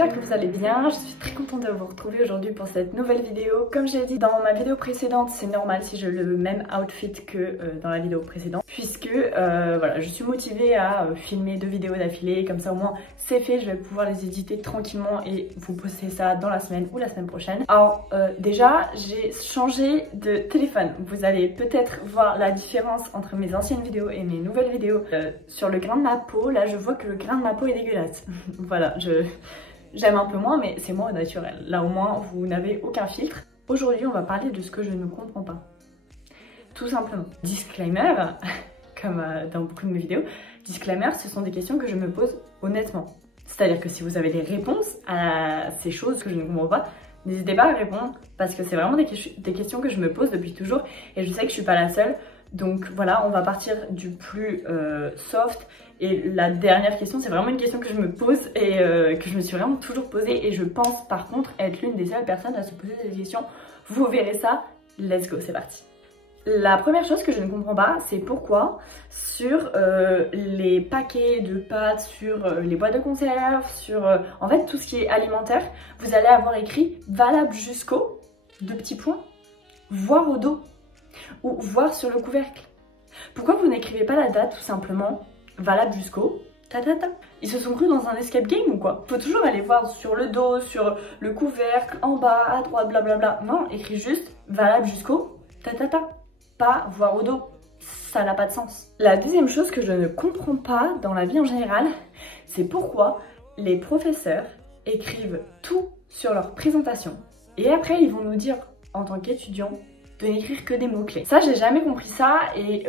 j'espère que vous allez bien. Je suis très contente de vous retrouver aujourd'hui pour cette nouvelle vidéo. Comme j'ai dit dans ma vidéo précédente, c'est normal si j'ai le même outfit que dans la vidéo précédente, puisque voilà, je suis motivée à filmer 2 vidéos d'affilée, comme ça au moins c'est fait, je vais pouvoir les éditer tranquillement et vous poster ça dans la semaine ou la semaine prochaine. Alors déjà, j'ai changé de téléphone. Vous allez peut-être voir la différence entre mes anciennes vidéos et mes nouvelles vidéos. Sur le grain de ma peau, là je vois que le grain de ma peau est dégueulasse. Voilà, j'aime un peu moins, mais c'est moins naturel. Là au moins, vous n'avez aucun filtre. Aujourd'hui, on va parler de ce que je ne comprends pas. Tout simplement. Disclaimer, comme dans beaucoup de mes vidéos, disclaimer, ce sont des questions que je me pose honnêtement. C'est-à-dire que si vous avez des réponses à ces choses que je ne comprends pas, n'hésitez pas à répondre, parce que c'est vraiment des questions que je me pose depuis toujours, et je sais que je suis pas la seule. Donc voilà, on va partir du plus soft. Et la dernière question, c'est vraiment une question que je me pose et que je me suis vraiment toujours posée. Et je pense par contre être l'une des seules personnes à se poser cette question. Vous verrez ça, let's go, c'est parti. La première chose que je ne comprends pas, c'est pourquoi sur les paquets de pâtes, sur les boîtes de conserve, sur en fait tout ce qui est alimentaire, vous allez avoir écrit valable jusqu'au, 2 petits points, voire au dos, ou voir sur le couvercle. Pourquoi vous n'écrivez pas la date tout simplement valable jusqu'au ta-ta-ta? Ils se sont crus dans un escape game ou quoi? Faut toujours aller voir sur le dos, sur le couvercle, en bas, à droite, blablabla. Non, écrit juste valable jusqu'au ta-ta-ta. Pas voir au dos. Ça n'a pas de sens. La deuxième chose que je ne comprends pas dans la vie en général, c'est pourquoi les professeurs écrivent tout sur leur présentation. Et après, ils vont nous dire, en tant qu'étudiants, de n'écrire que des mots-clés. Ça, j'ai jamais compris ça et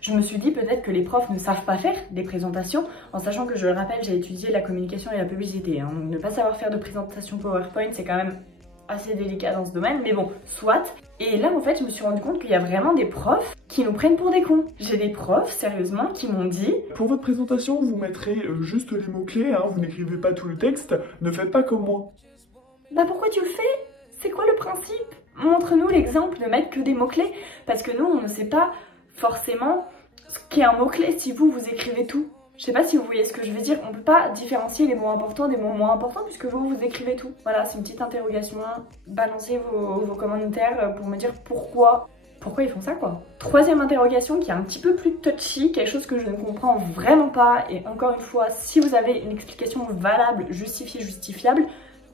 je me suis dit peut-être que les profs ne savent pas faire des présentations, en sachant que, je le rappelle, j'ai étudié la communication et la publicité. Hein. Ne pas savoir faire de présentation PowerPoint, c'est quand même assez délicat dans ce domaine, mais bon, soit. Et là, en fait, je me suis rendu compte qu'il y a vraiment des profs qui nous prennent pour des cons. J'ai des profs, sérieusement, qui m'ont dit... Pour votre présentation, vous mettrez juste les mots-clés, hein, vous n'écrivez pas tout le texte, ne faites pas comme moi. Bah pourquoi tu le fais? C'est quoi le principe? Montre-nous l'exemple de mettre que des mots-clés, parce que nous, on ne sait pas forcément ce qu'est un mot-clé si vous écrivez tout. Je sais pas si vous voyez ce que je veux dire, on peut pas différencier les mots importants des mots moins importants puisque vous écrivez tout. Voilà, c'est une petite interrogation, balancez vos commentaires pour me dire pourquoi ils font ça quoi. Troisième interrogation qui est un petit peu plus touchy, quelque chose que je ne comprends vraiment pas, et encore une fois, si vous avez une explication valable, justifiée, justifiable,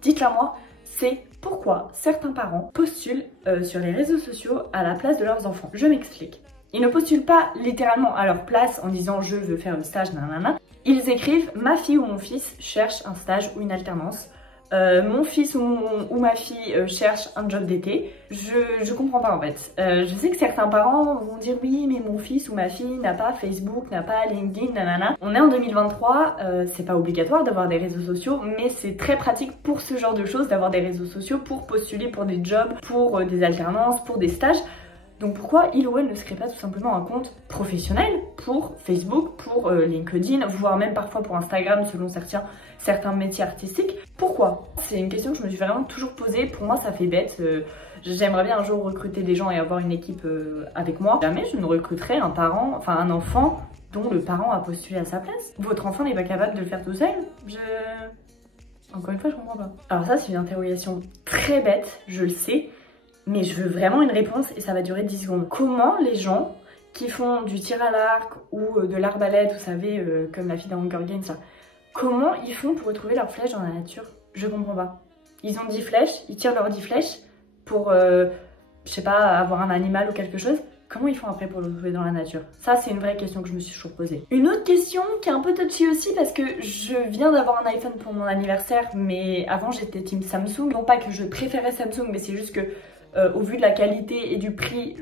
dites-la moi, c'est pourquoi certains parents postulent sur les réseaux sociaux à la place de leurs enfants. Je m'explique. Ils ne postulent pas littéralement à leur place en disant je veux faire un stage, nanana. Ils écrivent ma fille ou mon fils cherche un stage ou une alternance. Mon fils ou ma fille cherche un job d'été. Je comprends pas en fait. Je sais que certains parents vont dire oui mais mon fils ou ma fille n'a pas Facebook, n'a pas LinkedIn, nanana. On est en 2023, c'est pas obligatoire d'avoir des réseaux sociaux, mais c'est très pratique pour ce genre de choses d'avoir des réseaux sociaux pour postuler pour des jobs, pour des alternances, pour des stages. Donc pourquoi il ou elle ne se crée pas tout simplement un compte professionnel pour Facebook, pour LinkedIn, voire même parfois pour Instagram selon certains métiers artistiques? Pourquoi? C'est une question que je me suis vraiment toujours posée. Pour moi ça fait bête. J'aimerais bien un jour recruter des gens et avoir une équipe avec moi. Jamais je ne recruterai un enfant dont le parent a postulé à sa place. Votre enfant n'est pas capable de le faire tout seul? Encore une fois je comprends pas. Alors ça c'est une interrogation très bête, je le sais. Mais je veux vraiment une réponse et ça va durer 10 secondes. Comment les gens qui font du tir à l'arc ou de l'arbalète, vous savez, comme la fille dans Hunger Games, ça, comment ils font pour retrouver leurs flèches dans la nature? Je comprends pas. Ils ont 10 flèches, ils tirent leurs 10 flèches pour, je sais pas, avoir un animal ou quelque chose. Comment ils font après pour le retrouver dans la nature? Ça, c'est une vraie question que je me suis toujours posée. Une autre question qui est un peu touchy aussi parce que je viens d'avoir un iPhone pour mon anniversaire, mais avant j'étais team Samsung. Non pas que je préférais Samsung, mais c'est juste que au vu de la qualité et du prix,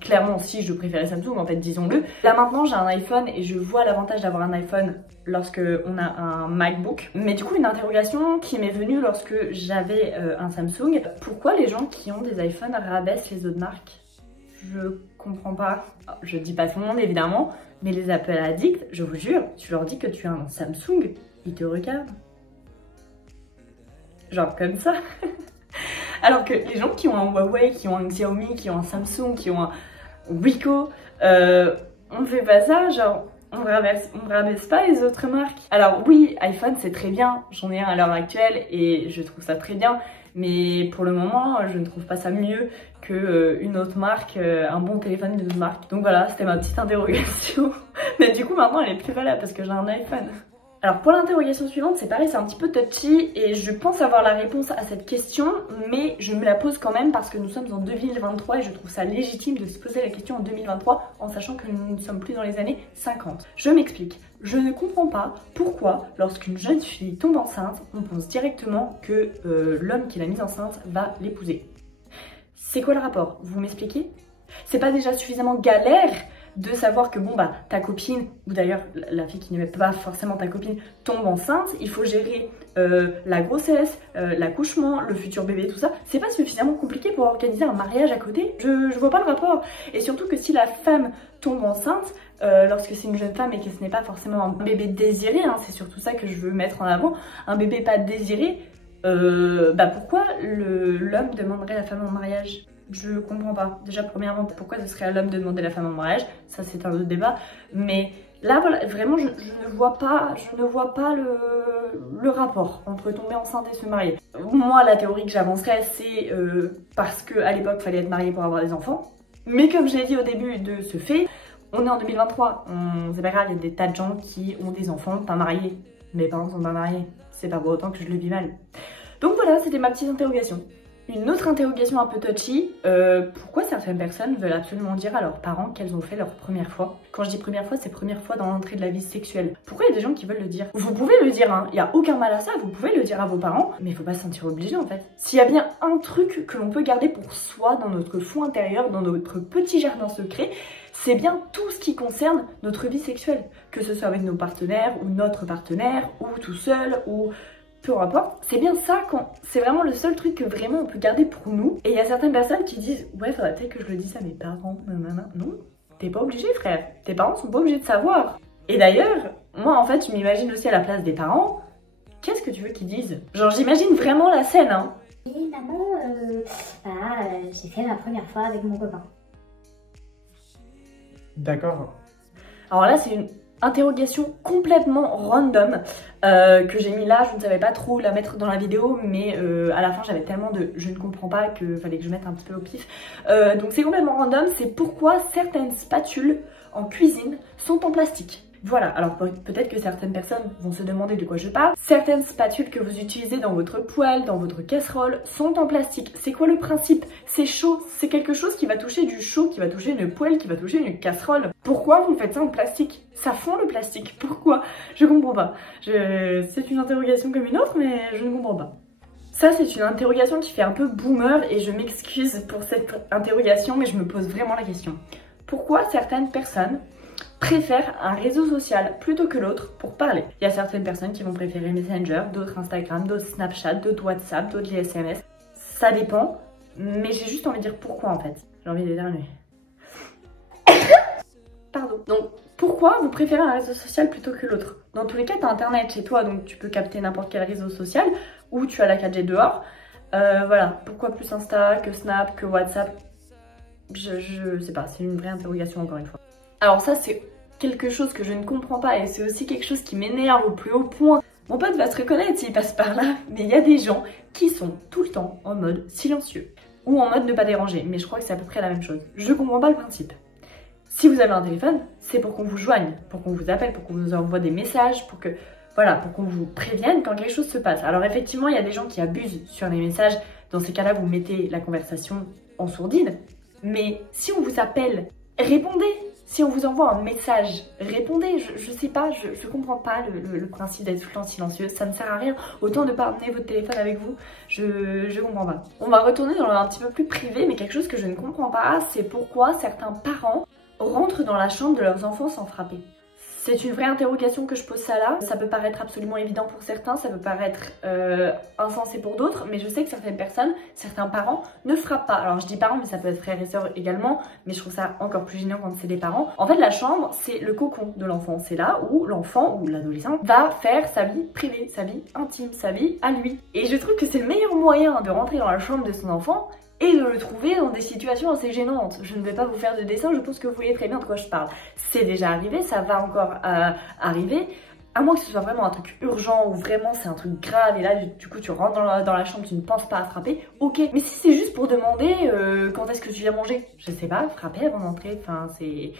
clairement si je préférais Samsung en fait, disons-le. Là maintenant j'ai un iPhone et je vois l'avantage d'avoir un iPhone lorsque on a un MacBook. Mais du coup une interrogation qui m'est venue lorsque j'avais un Samsung. Pourquoi les gens qui ont des iPhones rabaissent les autres marques? Je comprends pas. Je dis pas tout le monde évidemment, mais les Apple addicts, je vous jure, tu leur dis que tu as un Samsung, ils te regardent. Genre comme ça. Alors que les gens qui ont un Huawei, qui ont un Xiaomi, qui ont un Samsung, qui ont un Ricoh, on ne fait pas ça, genre On me rabaisse pas les autres marques. Alors oui, iPhone c'est très bien, j'en ai un à l'heure actuelle et je trouve ça très bien, mais pour le moment je ne trouve pas ça mieux que une autre marque, un bon téléphone d'une autre marque. Donc voilà, c'était ma petite interrogation. Mais du coup maintenant elle est plus valable parce que j'ai un iPhone. Alors pour l'interrogation suivante, c'est pareil, c'est un petit peu touchy et je pense avoir la réponse à cette question, mais je me la pose quand même parce que nous sommes en 2023 et je trouve ça légitime de se poser la question en 2023 en sachant que nous ne sommes plus dans les années 50. Je m'explique. Je ne comprends pas pourquoi, lorsqu'une jeune fille tombe enceinte, on pense directement que l'homme qui l'a mise enceinte va l'épouser. C'est quoi le rapport? Vous m'expliquez? C'est pas déjà suffisamment galère de savoir que bon bah ta copine, ou d'ailleurs la fille qui n'est pas forcément ta copine, tombe enceinte, il faut gérer la grossesse, l'accouchement, le futur bébé, tout ça. C'est pas suffisamment compliqué pour organiser un mariage à côté. Je vois pas le rapport. Et surtout que si la femme tombe enceinte, lorsque c'est une jeune femme et que ce n'est pas forcément un bébé désiré, hein, c'est surtout ça que je veux mettre en avant, un bébé pas désiré, bah pourquoi l'homme demanderait la femme en mariage? Je comprends pas. Déjà, premièrement, pourquoi ce serait à l'homme de demander la femme en mariage? Ça, c'est un autre débat. Mais là, voilà, vraiment, je ne vois pas le rapport entre tomber enceinte et se marier. Moi, la théorie que j'avancerais, c'est parce qu'à l'époque, il fallait être marié pour avoir des enfants. Mais comme je l'ai dit au début de ce fait, on est en 2023. C'est pas grave, il y a des tas de gens qui ont des enfants pas mariés. Mes parents sont pas mariés. C'est pas pour autant que je le vis mal. Donc voilà, c'était ma petite interrogation. Une autre interrogation un peu touchy, pourquoi certaines personnes veulent absolument dire à leurs parents qu'elles ont fait leur première fois? Quand je dis première fois, c'est première fois dans l'entrée de la vie sexuelle. Pourquoi il y a des gens qui veulent le dire? Vous pouvez le dire, hein, il n'y a aucun mal à ça, vous pouvez le dire à vos parents, mais il faut pas se sentir obligé en fait. S'il y a bien un truc que l'on peut garder pour soi dans notre fond intérieur, dans notre petit jardin secret, c'est bien tout ce qui concerne notre vie sexuelle. Que ce soit avec nos partenaires, ou notre partenaire, ou tout seul, ou peu importe, c'est bien ça, c'est vraiment le seul truc que vraiment on peut garder pour nous. Et il y a certaines personnes qui disent ouais, faudrait peut-être que je le dise à mes parents, nanana. Non, t'es pas obligé frère, tes parents sont pas obligés de savoir. Et d'ailleurs, moi en fait je m'imagine aussi à la place des parents, qu'est-ce que tu veux qu'ils disent? Genre j'imagine vraiment la scène hein. Et maman, j'ai fait ma première fois avec mon copain. D'accord. Alors là c'est une interrogation complètement random que j'ai mis là, je ne savais pas trop la mettre dans la vidéo mais à la fin j'avais tellement de je ne comprends pas que fallait que je mette un petit peu au pif. Donc c'est complètement random, c'est pourquoi certaines spatules en cuisine sont en plastique. Voilà, alors peut-être que certaines personnes vont se demander de quoi je parle. Certaines spatules que vous utilisez dans votre poêle, dans votre casserole, sont en plastique. C'est quoi le principe? C'est chaud, c'est quelque chose qui va toucher du chaud, qui va toucher une poêle, qui va toucher une casserole. Pourquoi vous faites ça en plastique? Ça fond le plastique, pourquoi? Je comprends pas. C'est une interrogation comme une autre, mais je ne comprends pas. Ça, c'est une interrogation qui fait un peu boomer et je m'excuse pour cette interrogation, mais je me pose vraiment la question. Pourquoi certaines personnes préfèrent un réseau social plutôt que l'autre pour parler? Il y a certaines personnes qui vont préférer Messenger, d'autres Instagram, d'autres Snapchat, d'autres WhatsApp, d'autres les SMS. Ça dépend, mais j'ai juste envie de dire pourquoi en fait. J'ai envie d'éternuer. Pardon. Donc, pourquoi vous préférez un réseau social plutôt que l'autre? Dans tous les cas, tu as internet chez toi, donc tu peux capter n'importe quel réseau social, ou tu as la 4G dehors. Voilà, pourquoi plus Insta que Snap, que WhatsApp? Je sais pas, c'est une vraie interrogation encore une fois. Alors ça, c'est quelque chose que je ne comprends pas et c'est aussi quelque chose qui m'énerve au plus haut point. Mon pote va se reconnaître s'il passe par là, mais il y a des gens qui sont tout le temps en mode silencieux ou en mode ne pas déranger, mais je crois que c'est à peu près la même chose. Je comprends pas le principe. Si vous avez un téléphone, c'est pour qu'on vous joigne, pour qu'on vous appelle, pour qu'on vous envoie des messages, pour que voilà, pour qu'on vous prévienne quand quelque chose se passe. Alors effectivement, il y a des gens qui abusent sur les messages. Dans ces cas-là, vous mettez la conversation en sourdine. Mais si on vous appelle, répondez. Si on vous envoie un message, répondez. Je sais pas, je comprends pas le principe d'être tout le temps silencieux. Ça ne sert à rien. Autant de pas emmener votre téléphone avec vous. Je comprends pas. On va retourner dans un petit peu plus privé, mais quelque chose que je ne comprends pas, c'est pourquoi certains parents rentrent dans la chambre de leurs enfants sans frapper. C'est une vraie interrogation que je pose ça là. Ça peut paraître absolument évident pour certains, ça peut paraître insensé pour d'autres, mais je sais que certaines personnes, certains parents ne frappent pas. Alors je dis parents, mais ça peut être frères et sœurs également, mais je trouve ça encore plus gênant quand c'est des parents. En fait, la chambre, c'est le cocon de l'enfant. C'est là où l'enfant ou l'adolescent va faire sa vie privée, sa vie intime, sa vie à lui. Et je trouve que c'est le meilleur moyen de rentrer dans la chambre de son enfant et de le trouver dans des situations assez gênantes. Je ne vais pas vous faire de dessin, je pense que vous voyez très bien de quoi je parle. C'est déjà arrivé, ça va encore arriver, à moins que ce soit vraiment un truc urgent ou vraiment c'est un truc grave et là du coup tu rentres dans la chambre, tu ne penses pas à frapper, ok. Mais si c'est juste pour demander quand est-ce que tu viens manger, je sais pas, frapper avant d'entrer, enfin c'est...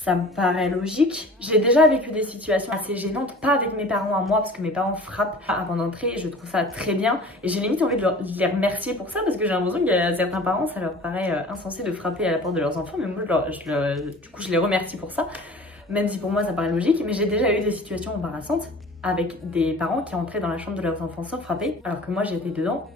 Ça me paraît logique. J'ai déjà vécu des situations assez gênantes, pas avec mes parents à moi, parce que mes parents frappent avant d'entrer et je trouve ça très bien. Et j'ai limite envie de les remercier pour ça, parce que j'ai l'impression qu'il y a certains parents, ça leur paraît insensé de frapper à la porte de leurs enfants, mais moi du coup je les remercie pour ça, même si pour moi ça paraît logique. Mais j'ai déjà eu des situations embarrassantes avec des parents qui entraient dans la chambre de leurs enfants sans frapper, alors que moi j'étais dedans.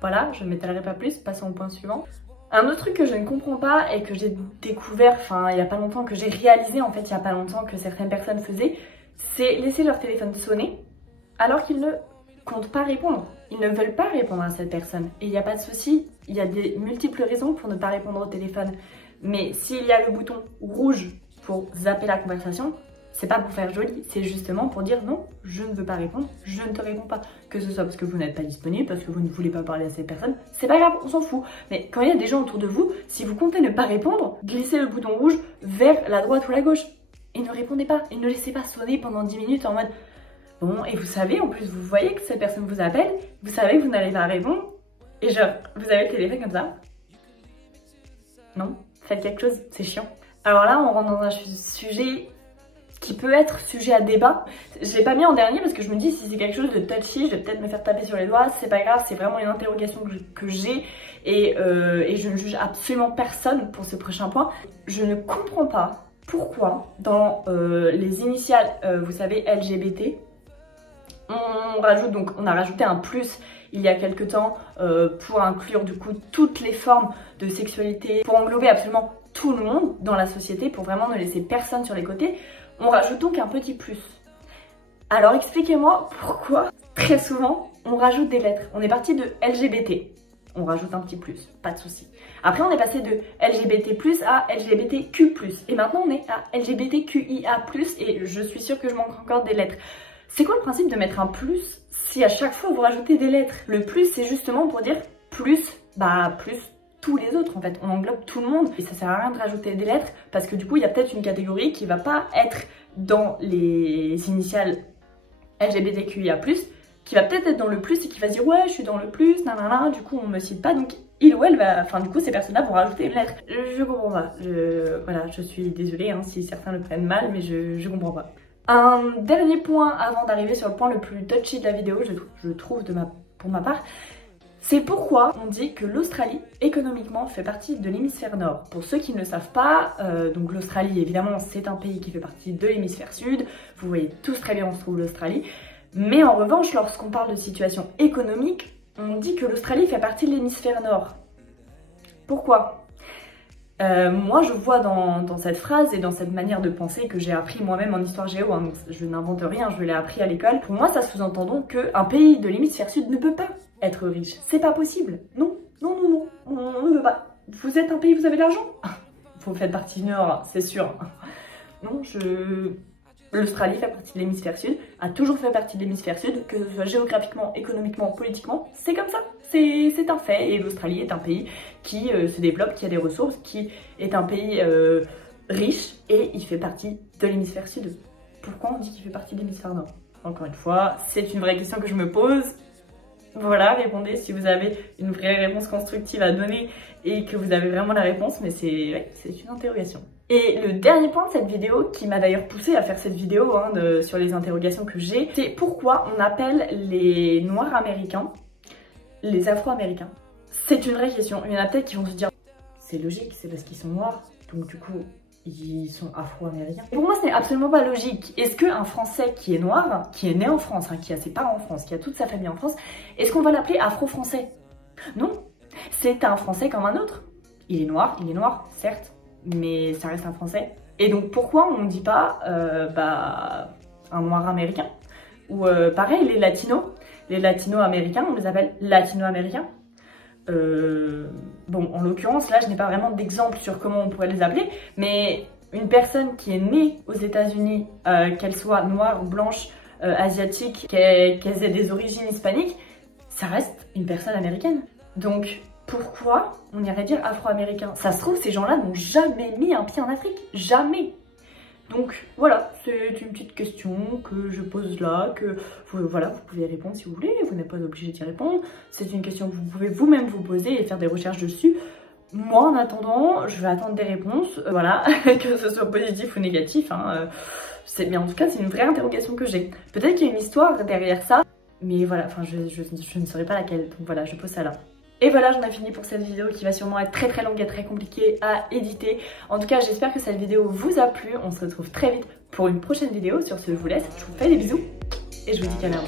Voilà, je ne m'étalerai pas plus, passons au point suivant. Un autre truc que je ne comprends pas et que j'ai découvert, enfin il y a pas longtemps, que j'ai réalisé en fait il y a pas longtemps que certaines personnes faisaient, c'est laisser leur téléphone sonner alors qu'ils ne comptent pas répondre. Ils ne veulent pas répondre à cette personne et il n'y a pas de souci, il y a des multiples raisons pour ne pas répondre au téléphone. Mais s'il y a le bouton rouge pour zapper la conversation, c'est pas pour faire joli, c'est justement pour dire non, je ne veux pas répondre, je ne te réponds pas. Que ce soit parce que vous n'êtes pas disponible, parce que vous ne voulez pas parler à cette personne, c'est pas grave, on s'en fout. Mais quand il y a des gens autour de vous, si vous comptez ne pas répondre, glissez le bouton rouge vers la droite ou la gauche. Et ne répondez pas, et ne laissez pas sonner pendant 10 minutes en mode bon, et vous savez, en plus vous voyez que cette personne vous appelle, vous savez que vous n'allez pas répondre, et genre, vous avez le téléphone comme ça. Non, faites quelque chose, c'est chiant. Alors là, on rentre dans un sujet qui peut être sujet à débat. Je l'ai pas mis en dernier parce que je me dis si c'est quelque chose de touchy, je vais peut-être me faire taper sur les doigts, c'est pas grave, c'est vraiment une interrogation que j'ai et je ne juge absolument personne pour ce prochain point. Je ne comprends pas pourquoi dans les initiales, vous savez, LGBT, on a rajouté un plus il y a quelques temps pour inclure du coup toutes les formes de sexualité, pour englober absolument tout le monde dans la société, pour vraiment ne laisser personne sur les côtés. On rajoute donc un petit plus. Alors expliquez-moi pourquoi, très souvent, on rajoute des lettres. On est parti de LGBT, on rajoute un petit plus, pas de souci. Après on est passé de LGBT+, à LGBTQ+, et maintenant on est à LGBTQIA+, et je suis sûre que je manque encore des lettres. C'est quoi le principe de mettre un plus si à chaque fois vous rajoutez des lettres? Le plus c'est justement pour dire plus, bah plus tous les autres en fait, on englobe tout le monde et ça sert à rien de rajouter des lettres parce que du coup il y a peut-être une catégorie qui va pas être dans les initiales LGBTQIA+, qui va peut-être être dans le plus et qui va se dire ouais je suis dans le plus, nanana, du coup on me cite pas, donc il ou elle va, enfin du coup ces personnes-là vont rajouter une lettre. Je comprends pas, voilà, je suis désolée hein, si certains le prennent mal, mais je comprends pas. Un dernier point avant d'arriver sur le point le plus touchy de la vidéo, je trouve pour ma part, c'est pourquoi on dit que l'Australie, économiquement, fait partie de l'hémisphère nord. Pour ceux qui ne le savent pas, donc l'Australie, évidemment, c'est un pays qui fait partie de l'hémisphère sud. Vous voyez tous très bien où se trouve l'Australie. Mais en revanche, lorsqu'on parle de situation économique, on dit que l'Australie fait partie de l'hémisphère nord. Pourquoi ? Moi, je vois dans cette phrase et dans cette manière de penser que j'ai appris moi-même en histoire géo, hein, donc je n'invente rien, je l'ai appris à l'école. Pour moi, ça sous-entend donc qu'un pays de l'hémisphère sud ne peut pas être riche. C'est pas possible. Non, non, non, non, on ne peut pas. Vous êtes un pays, vous avez de l'argent. Vous faites partie du Nord, c'est sûr. Non, l'Australie fait partie de l'hémisphère sud, a toujours fait partie de l'hémisphère sud, que ce soit géographiquement, économiquement, politiquement, c'est comme ça. C'est un fait, et l'Australie est un pays qui se développe, qui a des ressources, qui est un pays riche, et il fait partie de l'hémisphère sud. Pourquoi on dit qu'il fait partie de l'hémisphère nord? Encore une fois, c'est une vraie question que je me pose. Voilà, répondez si vous avez une vraie réponse constructive à donner et que vous avez vraiment la réponse, mais c'est une interrogation. Et le dernier point de cette vidéo, qui m'a d'ailleurs poussé à faire cette vidéo hein, sur les interrogations que j'ai, c'est pourquoi on appelle les Noirs américains les Afro-américains. C'est une vraie question. Il y en a peut-être qui vont se dire c'est logique, c'est parce qu'ils sont noirs, donc du coup ils sont afro-américains. Pour moi ce n'est absolument pas logique. Est-ce qu'un Français qui est noir, qui est né en France, hein, qui a ses parents en France, qui a toute sa famille en France, est-ce qu'on va l'appeler afro-français? Non, c'est un Français comme un autre. Il est noir, certes, mais ça reste un Français. Et donc pourquoi on ne dit pas un noir américain? Ou pareil, les latino-américains, on les appelle latino-américains. Bon, en l'occurrence, là, je n'ai pas vraiment d'exemple sur comment on pourrait les appeler, mais une personne qui est née aux États-Unis, qu'elle soit noire, blanche, asiatique, qu'elle ait des origines hispaniques, ça reste une personne américaine. Donc pourquoi on irait dire afro-américain? Ça se trouve, ces gens-là n'ont jamais mis un pied en Afrique. Jamais. Donc voilà, c'est une petite question que je pose là, que voilà, vous pouvez répondre si vous voulez, vous n'êtes pas obligé d'y répondre. C'est une question que vous pouvez vous-même vous poser et faire des recherches dessus. Moi, en attendant, je vais attendre des réponses, voilà, que ce soit positif ou négatif. Hein, mais en tout cas, c'est une vraie interrogation que j'ai. Peut-être qu'il y a une histoire derrière ça, mais voilà, enfin, je ne saurais pas laquelle. Donc voilà, je pose ça là. Et voilà, j'en ai fini pour cette vidéo qui va sûrement être très longue et très compliquée à éditer. En tout cas, j'espère que cette vidéo vous a plu. On se retrouve très vite pour une prochaine vidéo. Sur ce, je vous laisse, je vous fais des bisous et je vous dis qu'à bientôt.